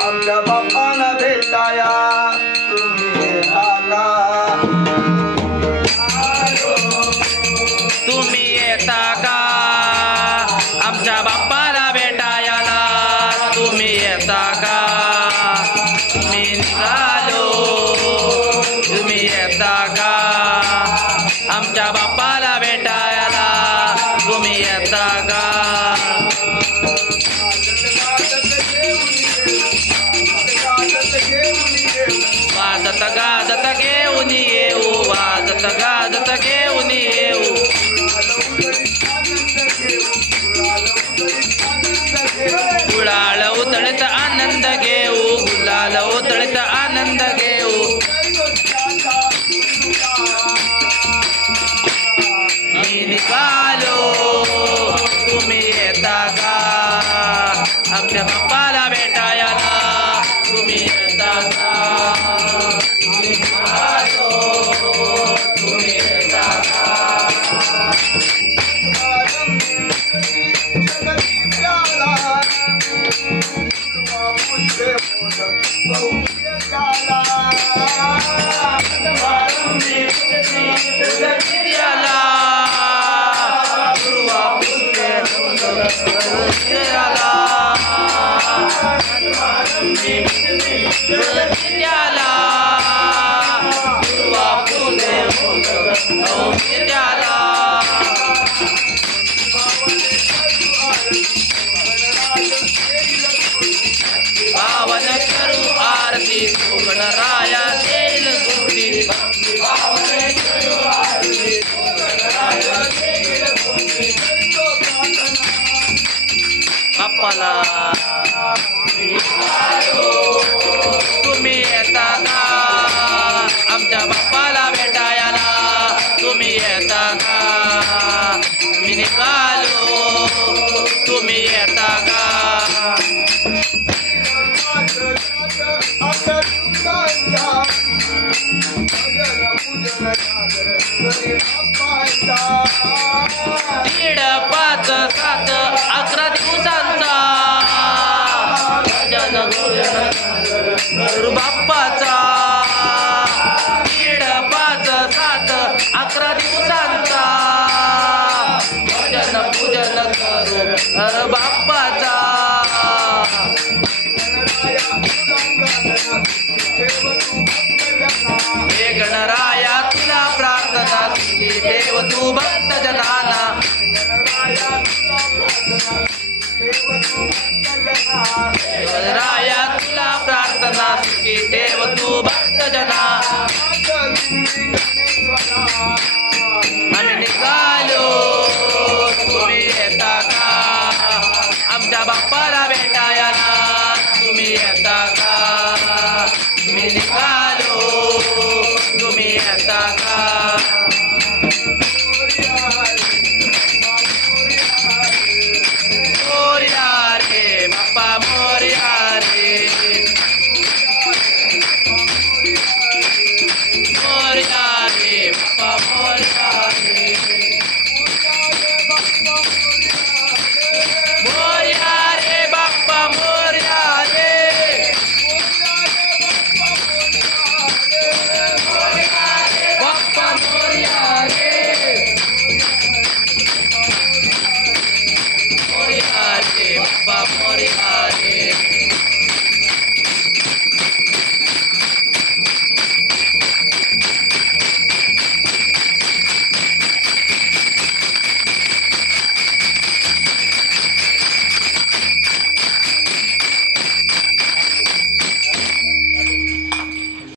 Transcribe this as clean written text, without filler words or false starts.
आमच्या बाप्पाला भेटाया तुम्ही येता तुम्ही येता का आमच्या बाप्पाला भेटायला तुम्ही येता का मी निघालो तुम्ही येता का आमच्या बाप्पाला भेटायला तुम्ही येता का वाजत गाजत घेऊन येऊ वाजत गाजत घेऊन येऊ गुलाल उतळीत आनंद घेऊ गुलाल उतळीत आनंद घेऊ मी निघालो तुम्ही येता का आमच्या बाप्पाला भेटायला तुम्ही येता का मी निघालो तुम्ही येता का पावन करू आरती गणराया देईल गुरुजी बाप्पाला तुम्ही येता का आमच्या बाप्पाला भेटायला तुम्ही येता का मी निघालो तुम्ही येता का दीड 5 7 11 दिवसांचा बाप्पाचा दीड 5 7 11 दिवसांचा भजन पूजन करू बाप्पाचा हे गणराया तुला प्रार्थना की देव तू भक्त जनाना गणराया तुला प्रार्थना की देव तू भक्त जना